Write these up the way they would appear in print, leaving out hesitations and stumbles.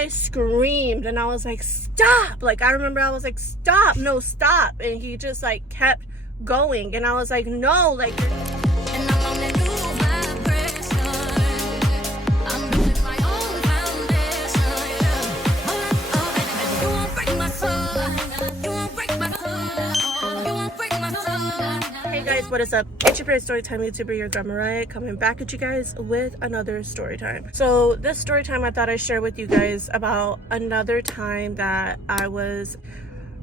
I screamed and I was like, stop. Like, I remember I was like, stop, no, stop. And he just like kept going. And I was like, no, like. And I'm on that new vibration. I'm building my own foundation. You won't break my soul. You won't break my soul. You won't break my soul. Hey guys, what is up? It's your favorite Storytime YouTuber, your girl Mariah, coming back at you guys with another story time. So this story time, I thought I'd share with you guys about another time that I was,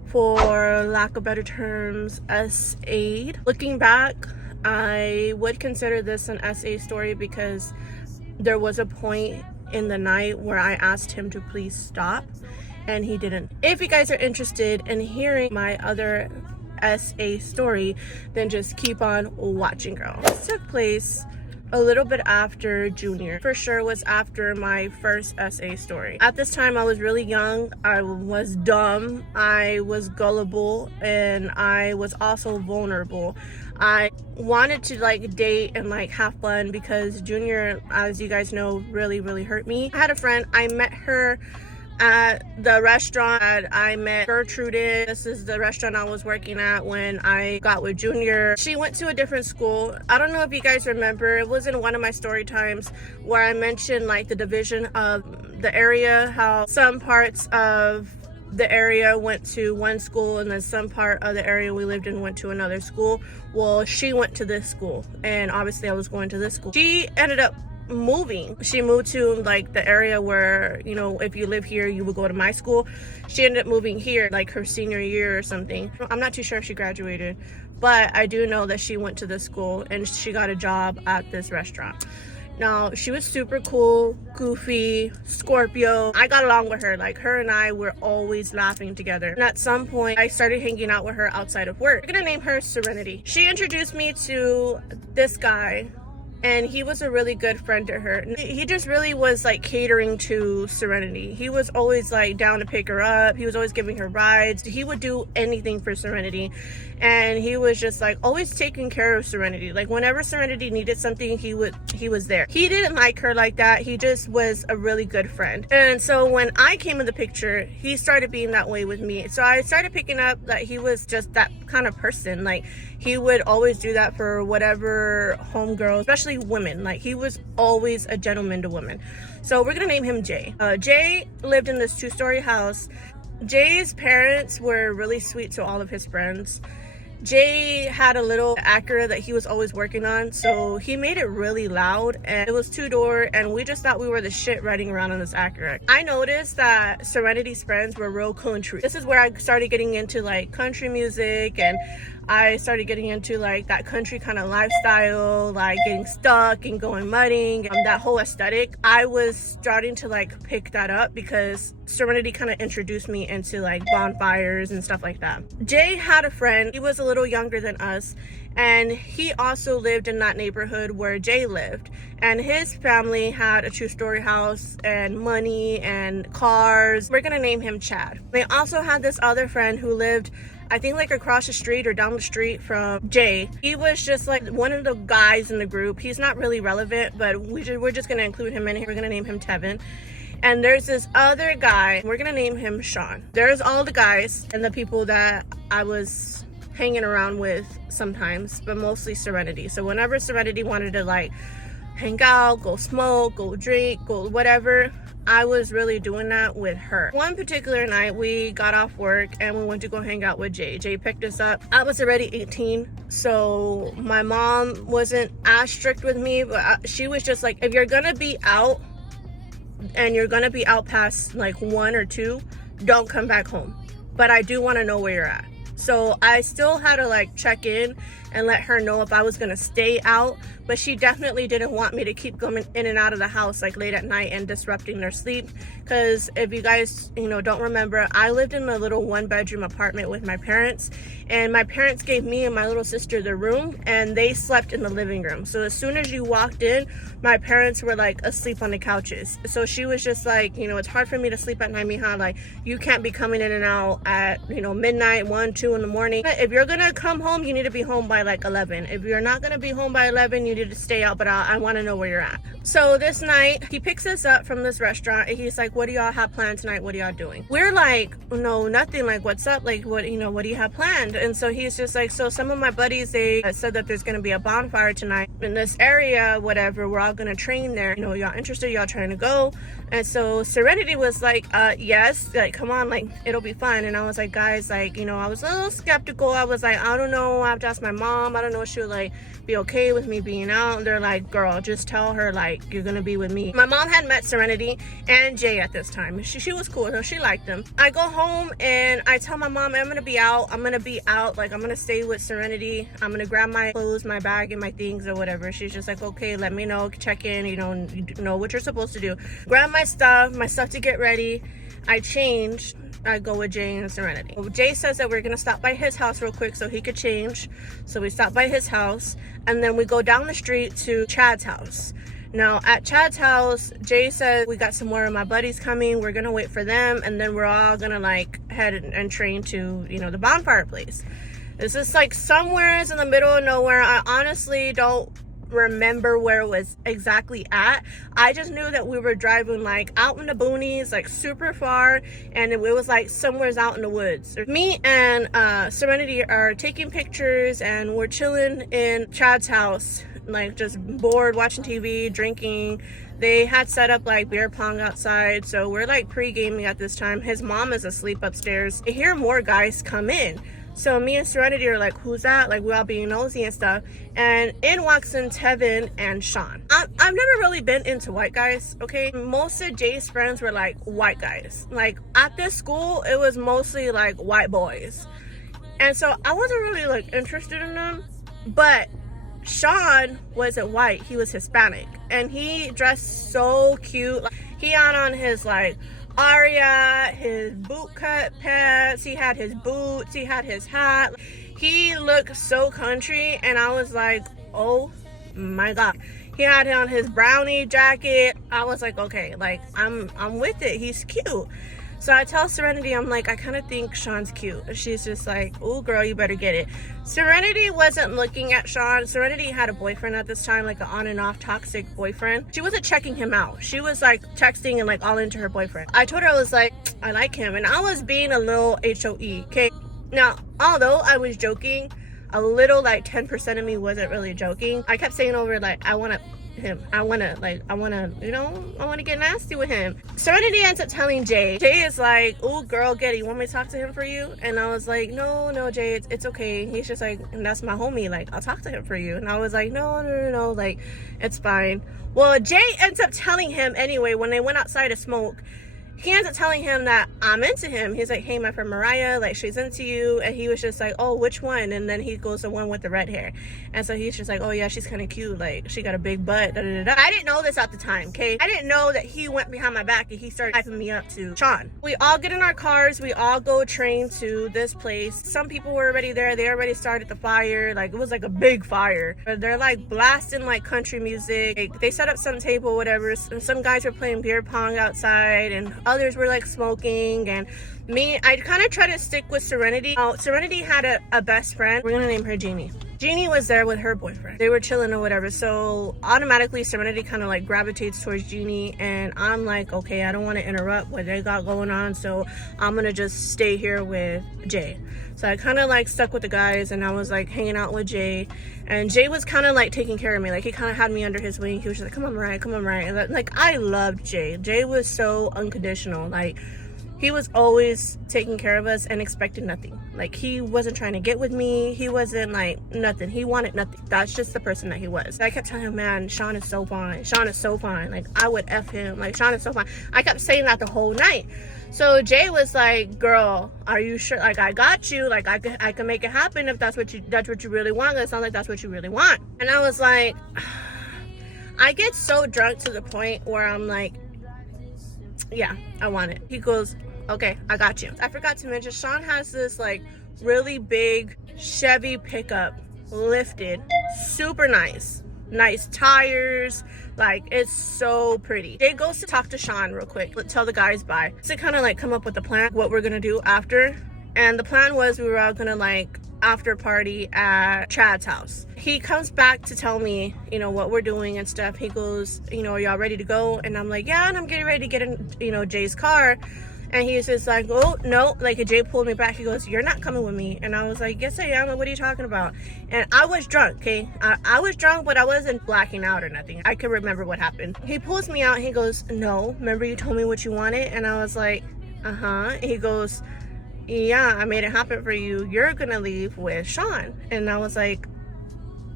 for lack of better terms, SA'd. Looking back, I would consider this an SA story because there was a point in the night where I asked him to please stop and he didn't. If you guys are interested in hearing my other SA story, then just keep on watching, girl. This took place a little bit after junior. For sure was after my first SA story. At this time I was really young, I was dumb, I was gullible, and I was also vulnerable. I wanted to like date and like have fun because junior, as you guys know, really hurt me. I had a friend, I met her at the restaurant. I met Gertrude. This is the restaurant I was working at when I got with Junior. She went to a different school. I don't know if you guys remember, it was in one of my story times where I mentioned like the division of the area, how some parts of the area went to one school and then some part of the area we lived in went to another school. Well, she went to this school and obviously I was going to this school. She ended up moving. She moved to like the area where, you know, if you live here you would go to my school. She ended up moving here like her senior year or something. I'm not too sure if she graduated, but I do know that she went to this school and she got a job at this restaurant. Now, she was super cool, goofy, Scorpio. I got along with her. Like, her and I were always laughing together. And at some point, I started hanging out with her outside of work. We're gonna name her Serenity. She introduced me to this guy, and he was a really good friend to her. He just really was like catering to Serenity. He was always like down to pick her up. He was always giving her rides. He would do anything for Serenity. And he was just like always taking care of Serenity. Like whenever Serenity needed something, he was there. He didn't like her like that. He just was a really good friend. And so when I came in the picture, he started being that way with me. So I started picking up that he was just that kind of person. Like he would always do that for whatever homegirls, especially women. Like he was always a gentleman to women. So we're gonna name him Jay. Jay lived in this 2-story house. Jay's parents were really sweet to all of his friends. Jay had a little Acura that he was always working on, so he made it really loud, and it was 2-door, and we just thought we were the shit riding around on this Acura. I noticed that Serenity's friends were real country. This is where I started getting into like country music, and I started getting into like that country kind of lifestyle, like getting stuck and going mudding, that whole aesthetic. I was starting to like pick that up because Serenity kind of introduced me into like bonfires and stuff like that. Jay had a friend, he was a little younger than us, and he also lived in that neighborhood where Jay lived, and his family had a 2-story house and money and cars. We're gonna name him Chad. They also had this other friend who lived, I think like across the street or down the street from Jay. He was just like one of the guys in the group. He's not really relevant, but we're just gonna include him in here. We're gonna name him Tevin. And there's this other guy, we're gonna name him Sean. There's all the guys and the people that I was hanging around with sometimes, but mostly Serenity. So whenever Serenity wanted to like hang out, go smoke, go drink, go whatever, I was really doing that with her. One particular night, we got off work and we went to go hang out with Jay. Jay picked us up. I was already 18, so my mom wasn't as strict with me, but she was just like, if you're gonna be out and you're gonna be out past like 1 or 2, don't come back home. But I do wanna know where you're at. So I still had to like check in and let her know if I was gonna stay out, but she definitely didn't want me to keep coming in and out of the house like late at night and disrupting their sleep. Because if you guys, you know, don't remember, I lived in a little 1-bedroom apartment with my parents, and my parents gave me and my little sister the room, and they slept in the living room. So as soon as you walked in, my parents were like asleep on the couches. So she was just like, you know, it's hard for me to sleep at night, mija. Like, you can't be coming in and out at, you know, midnight, 1, 2 in the morning. If you're gonna come home, you need to be home by like 11. If you're not gonna be home by 11, you need you to stay out, but I want to know where you're at. So this night, he picks us up from this restaurant, and he's like, what do y'all have planned tonight? What are y'all doing? We're like, no, nothing. Like, what's up? Like, what do you have planned? And so he's just like, so some of my buddies, they said that there's going to be a bonfire tonight in this area, whatever. We're all going to train there. You know, y'all interested? Y'all trying to go? And so Serenity was like, yes, like, come on, like, it'll be fun. And I was like, guys, like, you know, I was a little skeptical. I was like, I don't know. I have to ask my mom. I don't know if she would, like, be okay with me being out. And they're like, girl, just tell her, like, you're gonna be with me. My mom had met Serenity and Jay at this time. She was cool, so she liked them. I go home and I tell my mom, I'm gonna be out, like, I'm gonna stay with Serenity. I'm gonna grab my clothes, my bag, and my things or whatever. She's just like, okay, let me know, check in, you know what you're supposed to do. Grab my stuff to get ready. I change. I go with Jay and Serenity. Jay says that we're gonna stop by his house real quick so he could change. So we stop by his house, and then we go down the street to Chad's house. Now at Chad's house, Jay says we got some more of my buddies coming. We're gonna wait for them, and then we're all gonna like head and train to, you know, the bonfire place. This is like somewhere in the middle of nowhere. I honestly don't remember where it was exactly at. I just knew that we were driving like out in the boonies, like super far, and it was like somewhere's out in the woods. Me and Serenity are taking pictures, and we're chilling in Chad's house, like just bored, watching TV, drinking. They had set up like beer pong outside, so we're like pre-gaming at this time. His mom is asleep upstairs. I hear more guys come in. So me and Serenity are like, who's that? Like, we're all being nosy and stuff. And in walks in Tevin and Sean. I've never really been into white guys, okay? Most of Jay's friends were like white guys. Like at this school, it was mostly like white boys. And so I wasn't really like interested in them. But Sean wasn't white, he was Hispanic. And he dressed so cute. Like, he had on his like Aria, his boot cut pants, he had his boots, he had his hat. He looked so country, and I was like, oh my god. He had on his brownie jacket. I was like, okay, like I'm with it. He's cute. So I tell Serenity, I'm like, I kind of think Sean's cute. She's just like, oh girl, you better get it. Serenity wasn't looking at Sean. Serenity had a boyfriend at this time, like an on and off toxic boyfriend. She wasn't checking him out. She was like texting and like all into her boyfriend. I told her, I was like, I like him. And I was being a little HOE, okay? Now, although I was joking, a little like 10% of me wasn't really joking. I kept saying over like, I want to get nasty with him. Serenity ends up telling Jay. Jay is like, oh girl, get it, you want me to talk to him for you? And I was like, no Jay, it's okay. He's just like, and that's my homie, like I'll talk to him for you. And I was like, no, like it's fine. Well, Jay ends up telling him anyway, when they went outside to smoke, he ends up telling him that I'm into him. He's like, hey, my friend Mariah, like she's into you. And he was just like, oh, which one? And then he goes to one with the red hair. And so he's just like, oh yeah, she's kind of cute, like she got a big butt, da, da, da, da. I didn't know this at the time, okay? I didn't know that he went behind my back and he started hyping me up to Sean. We all get in our cars, we all go train to this place. Some people were already there, they already started the fire, like it was like a big fire. They're like blasting like country music, like, they set up some table, whatever, and some guys were playing beer pong outside, and others were like smoking. And me, I kind of try to stick with Serenity. Serenity had a best friend, we're gonna name her Jeannie. Jeannie was there with her boyfriend. They were chilling or whatever. So automatically Serenity kind of like gravitates towards Jeannie, and I'm like, okay, I don't want to interrupt what they got going on, so I'm gonna just stay here with Jay. So I kind of like stuck with the guys, and I was like hanging out with Jay, and Jay was kind of like taking care of me. Like he kind of had me under his wing. He was just like, come on Mariah, come on Mariah. And like I loved Jay. Jay was so unconditional. Like he was always taking care of us and expected nothing. Like he wasn't trying to get with me. He wasn't like nothing. He wanted nothing. That's just the person that he was. I kept telling him, man, Sean is so fine. Sean is so fine. Like I would F him. Like Sean is so fine. I kept saying that the whole night. So Jay was like, girl, are you sure? Like I got you. Like I can make it happen if that's what you really want. It sounds like that's what you really want. And I was like, I get so drunk to the point where I'm like, yeah, I want it. He goes, okay, I got you. I forgot to mention, Sean has this like really big Chevy pickup, lifted, super nice tires, like it's so pretty. Jay goes to talk to Sean real quick, tell the guys bye, to kind of like come up with a plan, what we're gonna do after. And the plan was we were all gonna like after party at Chad's house. He comes back to tell me, you know, what we're doing and stuff. He goes, you know, are y'all ready to go? And I'm like, yeah, and I'm getting ready to get in, you know, Jay's car. And he's just like, oh, no. Like, Jay pulled me back. He goes, you're not coming with me. And I was like, yes, I am. Like, what are you talking about? And I was drunk, okay? I was drunk, but I wasn't blacking out or nothing. I could remember what happened. He pulls me out. He goes, no, remember you told me what you wanted? And I was like, uh-huh. He goes, yeah, I made it happen for you. You're going to leave with Sean. And I was like,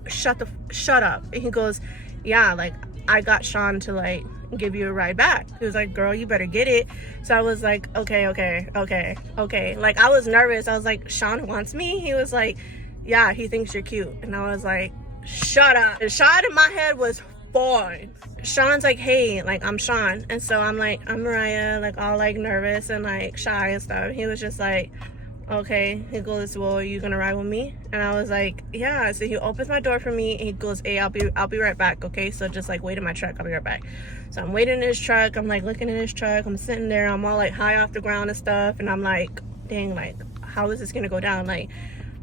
shut up. And he goes, yeah, like, I got Sean to, like, give you a ride back. He was like, girl, you better get it. So I was like, okay. Like, I was nervous. I was like, Sean wants me? He was like, yeah, he thinks you're cute. And I was like, shut up. The shot in my head was fine. Sean's like, hey, like, I'm Sean. And so I'm like, I'm Mariah, like, all like nervous and like shy and stuff. He was just like, okay. He goes, well, are you gonna ride with me? And I was like, yeah. So he opens my door for me and he goes, hey, I'll be right back, okay? So just like wait in my truck, I'll be right back. So I'm waiting in his truck. I'm like looking in his truck. I'm sitting there. I'm all like high off the ground and stuff. And I'm like, dang, like, how is this gonna go down? Like,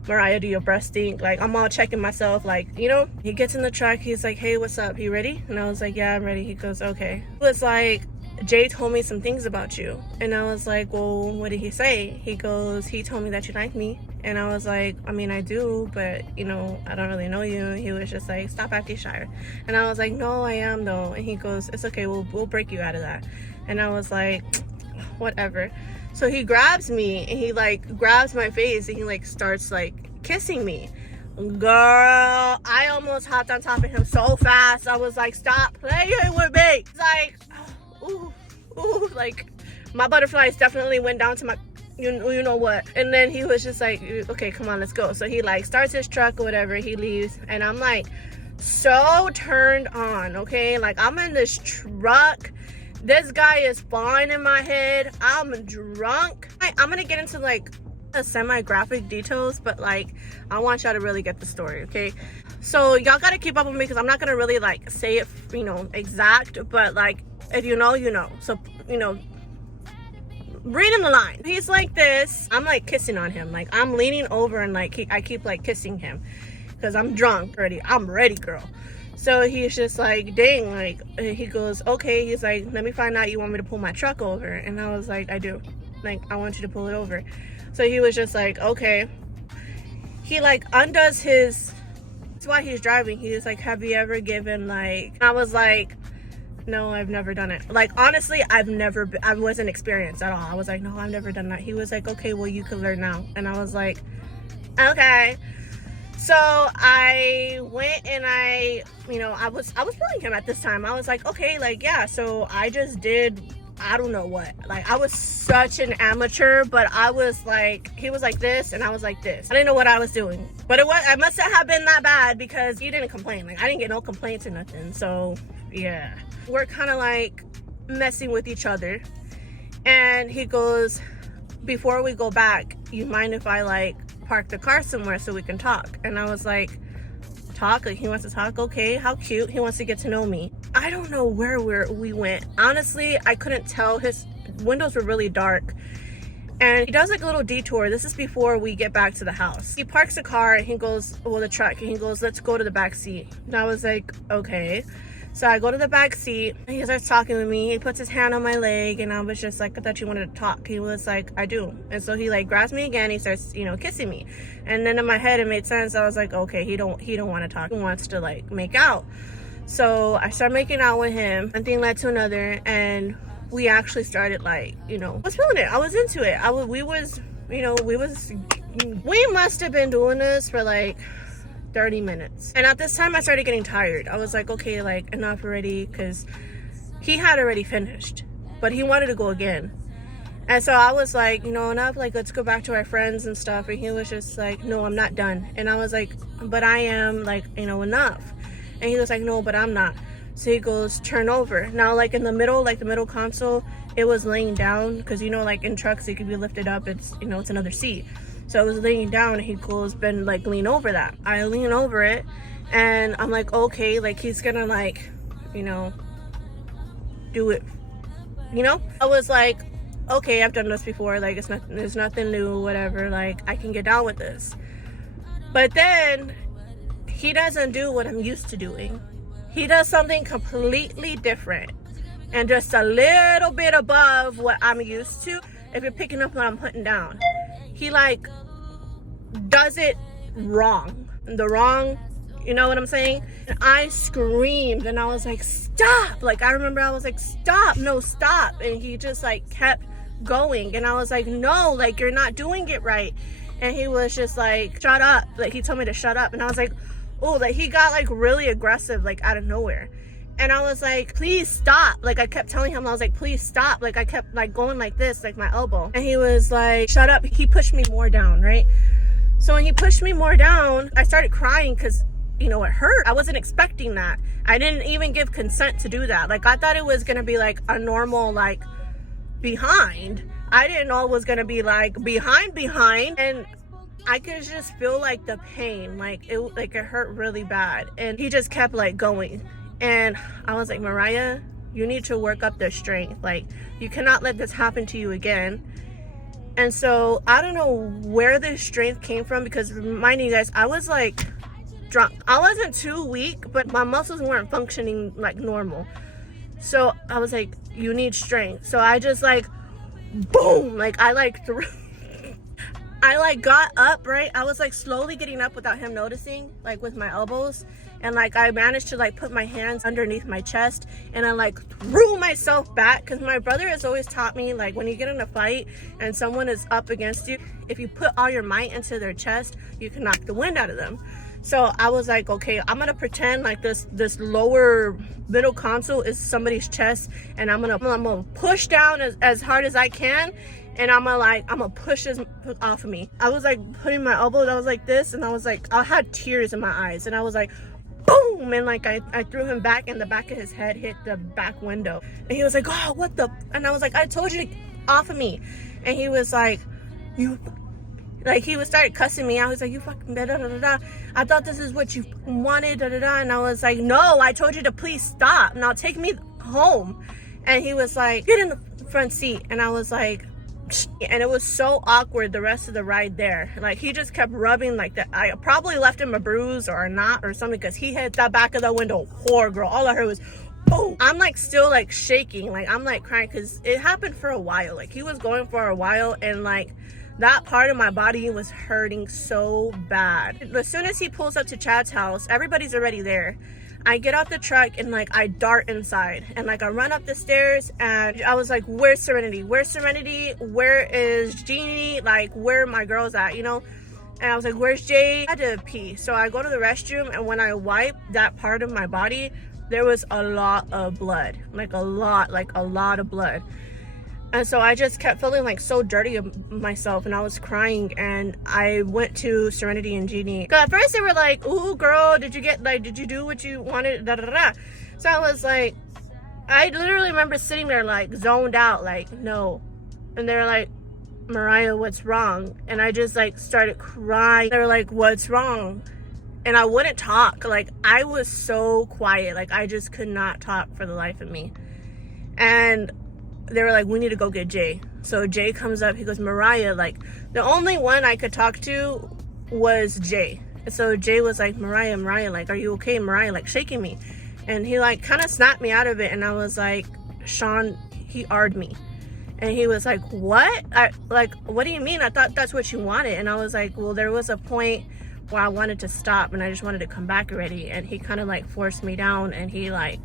Mariah, do your breath stink? Like, I'm all checking myself, like, you know. He gets in the truck. He's like, hey, what's up? You ready? And I was like, yeah, I'm ready. He goes, okay. It was like, Jay told me some things about you. And I was like, well, what did he say? He goes, he told me that you like me. And I was like, I mean, I do, but, you know, I don't really know you. He was just like, stop acting shy. And I was like, no, I am, though. And he goes, it's okay, we'll break you out of that. And I was like, whatever. So he grabs me, and he, like, grabs my face, and he, like, starts, like, kissing me. Girl, I almost hopped on top of him so fast. I was like, stop playing with me. It's like, ooh, like, my butterflies definitely went down to my, you know what. And then he was just like, okay, come on, let's go. So he, like, starts his truck or whatever. He leaves, and I'm, like, so turned on, okay? Like, I'm in this truck. This guy is falling in my head. I'm drunk. I'm gonna get into, like, a semi-graphic details, but, like, I want y'all to really get the story, okay? So y'all gotta keep up with me because I'm not gonna really, like, say it, you know, exact, but, like, if you know, you know. So, you know, reading the line. He's like this. I'm, like, kissing on him. Like, I'm leaning over and, like, I keep, like, kissing him because I'm drunk already. I'm ready, girl. So he's just like, dang, like, he goes, okay. He's like, let me find out you want me to pull my truck over. And I was like, I do. Like, I want you to pull it over. So he was just like, okay. He, like, undoes his, that's why he's driving. He was like, have you ever given, like, I was like, no, I've never done it. Like, honestly, I wasn't experienced at all. I was like, no, I've never done that. He was like, okay, well, you can learn now. And I was like, okay. So I went and I was feeling him at this time. I was like, okay, like, yeah. So I just did, I don't know what. Like, I was such an amateur, but I was like, he was like this and I was like this. I didn't know what I was doing, but I must have been that bad because he didn't complain. Like, I didn't get no complaints or nothing. So yeah, we're kind of like messing with each other. And he goes, before we go back, you mind if I, like, park the car somewhere so we can talk? And I was like, talk? Like, he wants to talk? Okay, how cute. He wants to get to know me. I don't know where we went. Honestly, I couldn't tell. His windows were really dark. And he does, like, a little detour. This is before we get back to the house. He parks the car and he goes, well, the truck, and he goes, let's go to the back seat. And I was like, okay. So I go to the back seat and he starts talking with me. He puts his hand on my leg and I was just like, I thought you wanted to talk. He was like, I do. And so he, like, grabs me again. He starts, you know, kissing me. And then in my head it made sense. I was like, okay, he don't want to talk. He wants to, like, make out. So I started making out with him. One thing led to another, and we actually started, like, you know, I was feeling it. I was into it. We must have been doing this for like 30 minutes. And at this time I started getting tired. I was like, okay, like, enough already, because he had already finished, but he wanted to go again. And so I was like, you know, enough, like, let's go back to our friends and stuff. And he was just like, no, I'm not done. And I was like, but I am, like, you know, enough. And he was like, no, but I'm not. So he goes, turn over. Now, like, in the middle, like the middle console, it was laying down, because, you know, like in trucks it could be lifted up. It's, you know, it's another seat. So it was laying down, and he goes, Ben, like, lean over that. I lean over it, and I'm like, okay, like, he's gonna, like, you know, do it, you know? I was like, okay, I've done this before, like, it's nothing new, whatever, like, I can get down with this. But then he doesn't do what I'm used to doing. He does something completely different and just a little bit above what I'm used to. If you're picking up what I'm putting down, he like does it wrong. You know what I'm saying? And I screamed and I was like, stop. Like, I remember I was like, stop, no, stop. And he just like kept going. And I was like, no, like, you're not doing it right. And he was just like, shut up. Like, he told me to shut up. And I was like, oh, like, he got like really aggressive, like out of nowhere. And I was like, please stop. Like, I kept telling him, I was like, please stop. Like, I kept like going like this, like my elbow. And he was like, shut up. He pushed me more down, right? So when he pushed me more down, I started crying because, you know, it hurt. I wasn't expecting that. I didn't even give consent to do that. Like, I thought it was going to be like a normal, like, behind. I didn't know it was going to be like behind. And I could just feel like the pain, like it hurt really bad. And he just kept like going. And I was like, Mariah, you need to work up the strength. Like, you cannot let this happen to you again. And so I don't know where this strength came from, because reminding you guys, I was like drunk. I wasn't too weak, but my muscles weren't functioning like normal. So I was like, you need strength. So I just like, boom, like I like threw. I like got up, right? I was like slowly getting up without him noticing, like with my elbows. And like I managed to like put my hands underneath my chest and I like threw myself back, because my brother has always taught me, like, when you get in a fight and someone is up against you, if you put all your might into their chest, you can knock the wind out of them. So I was like, okay, I'm gonna pretend like this lower middle console is somebody's chest, and I'm gonna push down as hard as I can, and I'm gonna push this off of me. I was like putting my elbows, I was like this, and I was like, I had tears in my eyes, and I was like, boom, and like I threw him back, and the back of his head hit the back window. And he was like, oh, what the? And I was like, I told you to get off of me. And he was like, you, like, he was started cussing me out. He was like, you fucking da da da da. I thought this is what you wanted, da da da. And I was like, no, I told you to please stop. Now take me home. And he was like, get in the front seat. And I was like, and it was so awkward the rest of the ride there. Like, he just kept rubbing like that. I probably left him a bruise or a knot or something, because he hit the back of the window hard, girl. All I heard was boom. I'm like still like shaking, like I'm like crying, because it happened for a while. Like, he was going for a while, and like that part of my body was hurting so bad. As soon as he pulls up to Chad's house, everybody's already there. I get out the truck and like I dart inside, and like I run up the stairs, and I was like, where's Serenity? Where's Serenity? Where is Jeannie? Like, where are my girls at, you know? And I was like, where's Jay? I had to pee. So I go to the restroom, and when I wipe that part of my body, there was a lot of blood. Like a lot of blood. And so I just kept feeling like so dirty of myself, and I was crying, and I went to Serenity and Jeannie. At first they were like, ooh, girl, did you do what you wanted, da da da. So I was like, I literally remember sitting there like zoned out, like, no. And they were like, Mariah, what's wrong? And I just like started crying. They were like, what's wrong? And I wouldn't talk. Like, I was so quiet. Like, I just could not talk for the life of me. And they were like, we need to go get Jay. So Jay comes up, he goes, Mariah, like, the only one I could talk to was Jay. So Jay was like, Mariah, like, are you okay? Mariah, like, shaking me. And he like kind of snapped me out of it, and I was like, Sean, he R'd me. And he was like, what? What do you mean? I thought that's what you wanted. And I was like, well, there was a point where I wanted to stop, and I just wanted to come back already. And he kind of like forced me down, and he like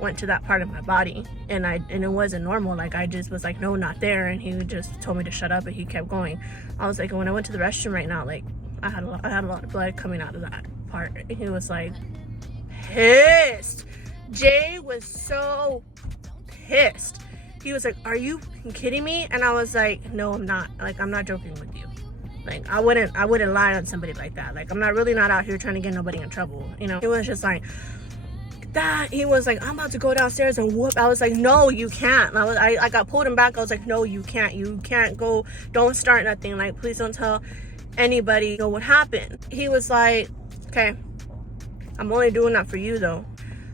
went to that part of my body, and it wasn't normal. Like, I just was like, no, not there. And he just told me to shut up, and he kept going. I was like, when I went to the restroom right now, like, I had a lot of blood coming out of that part. And he was like pissed. Jay was so pissed. He was like, are you kidding me? And I was like, no, I'm not. Like, I'm not joking with you. Like, I wouldn't lie on somebody like that. Like, I'm not really not out here trying to get nobody in trouble, you know? It was just like that. He was like, I'm about to go downstairs and whoop. I was like, no, you can't. I got pulled him back. I was like, no, you can't go. Don't start nothing. Like, please don't tell anybody, you know, what happened. He was like, okay, I'm only doing that for you though.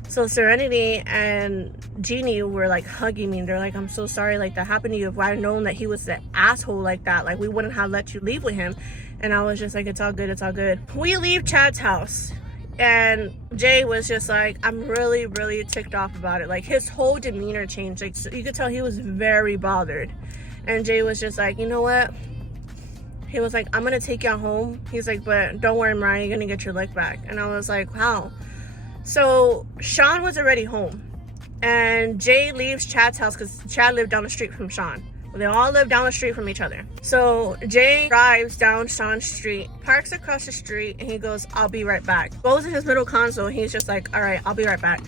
So Serenity and Jeannie were like hugging me, and they're like, I'm so sorry like that happened to you. If I had known that he was the asshole like that, like we wouldn't have let you leave with him. And I was just like, it's all good, it's all good. We leave Chad's house, and Jay was just like, I'm really, really ticked off about it. Like his whole demeanor changed. Like so you could tell he was very bothered. And Jay was just like, you know what? He was like, I'm gonna take you home. He's like, but don't worry, Mariah, you're gonna get your lick back. And I was like, wow. So Sean was already home, and Jay leaves Chad's house because Chad lived down the street from Sean. They all live down the street from each other. So Jay drives down Sean's street, parks across the street, and he goes, I'll be right back. Goes in his middle console, and he's just like, all right, I'll be right back.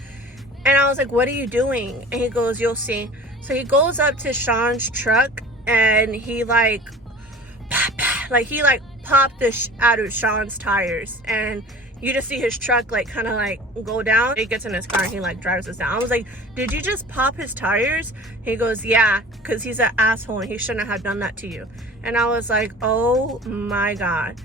And I was like, what are you doing? And he goes, you'll see. So he goes up to Sean's truck, and he like popped the out of Sean's tires, and you just see his truck like kind of like go down. He gets in his car and he like drives us down. I was like, did you just pop his tires? He goes, yeah, because he's an asshole and he shouldn't have done that to you. And I was like, oh my God.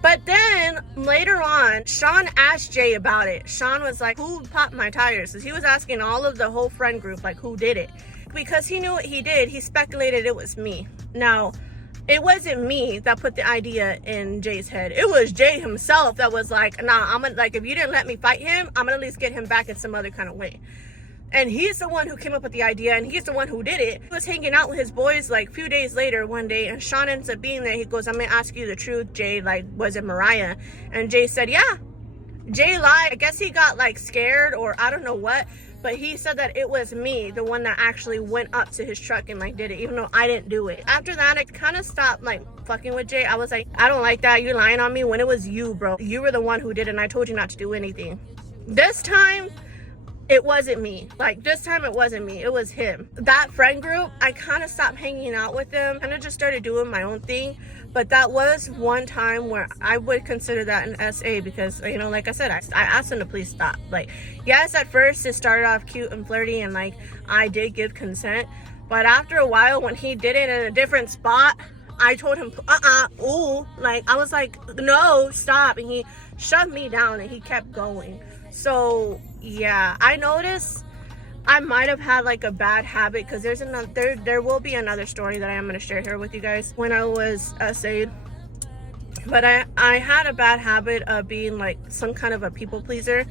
But then later on, Sean asked Jay about it. Sean was like, who popped my tires? Because he was asking all of the whole friend group, like, who did it? Because he knew what he did, he speculated it was me. Now, it wasn't me that put the idea in Jay's head. It was Jay himself that was like, nah, I'm gonna, like, if you didn't let me fight him, I'm gonna at least get him back in some other kind of way. And he's the one who came up with the idea, and he's the one who did it. He was hanging out with his boys like a few days later one day, and Sean ends up being there. He goes, I'm gonna ask you the truth, Jay, like, was it Mariah? And Jay said, yeah. Jay lied. I guess he got like scared or I don't know what, but he said that it was me, the one that actually went up to his truck and like did it, even though I didn't do it. After that, I kind of stopped like fucking with Jay. I was like, I don't like that. You're lying on me when it was you, bro. You were the one who did it, and I told you not to do anything. This time, it wasn't me. Like, this time it wasn't me. It was him. That friend group, I kind of stopped hanging out with them. Kind of just started doing my own thing. But that was one time where I would consider that an SA because, you know, like I said, I asked them to please stop. Like, yes, at first it started off cute and flirty and, like, I did give consent. But after a while, when he did it in a different spot, I told him, ooh. Like, I was like, no, stop. And he shoved me down and he kept going. So, yeah, I noticed I might have had like a bad habit because there's another, there will be another story that I am going to share here with you guys when I was SA'd. But I had a bad habit of being like some kind of a people pleaser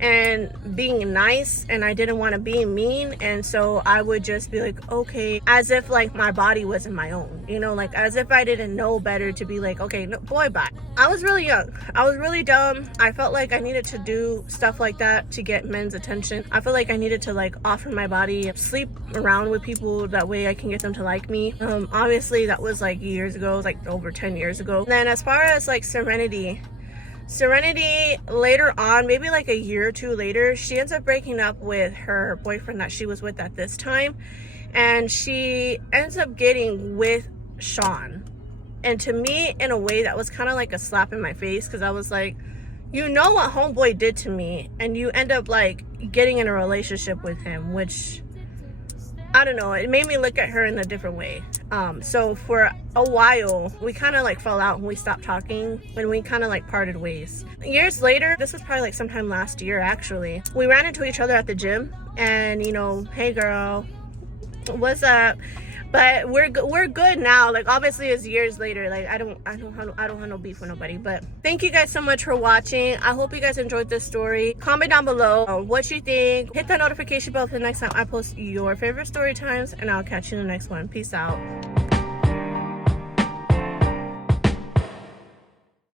and being nice, and I didn't want to be mean, and so I would just be like, okay, as if like my body wasn't my own, you know, like as if I didn't know better to be like, okay, no, boy, bye. I was really young. I was really dumb. I felt like I needed to do stuff like that to get men's attention. I felt like I needed to like offer my body, sleep around with people, that way I can get them to like me. Obviously that was like years ago, like over 10 years ago. And then as far as like Serenity later on, maybe like a year or two later, she ends up breaking up with her boyfriend that she was with at this time, and she ends up getting with Sean. And to me, in a way, that was kind of like a slap in my face, because I was like, you know what homeboy did to me, and you end up like getting in a relationship with him, which I don't know, it made me look at her in a different way. So for a while, we kind of like fell out and we stopped talking, and we kind of like parted ways. Years later, this was probably like sometime last year actually, we ran into each other at the gym, and you know, hey girl, what's up? But we're good now. Like, obviously it's years later. Like, I don't have no beef with nobody. But thank you guys so much for watching. I hope you guys enjoyed this story. Comment down below what you think. Hit that notification bell for the next time I post your favorite story times, and I'll catch you in the next one. Peace out.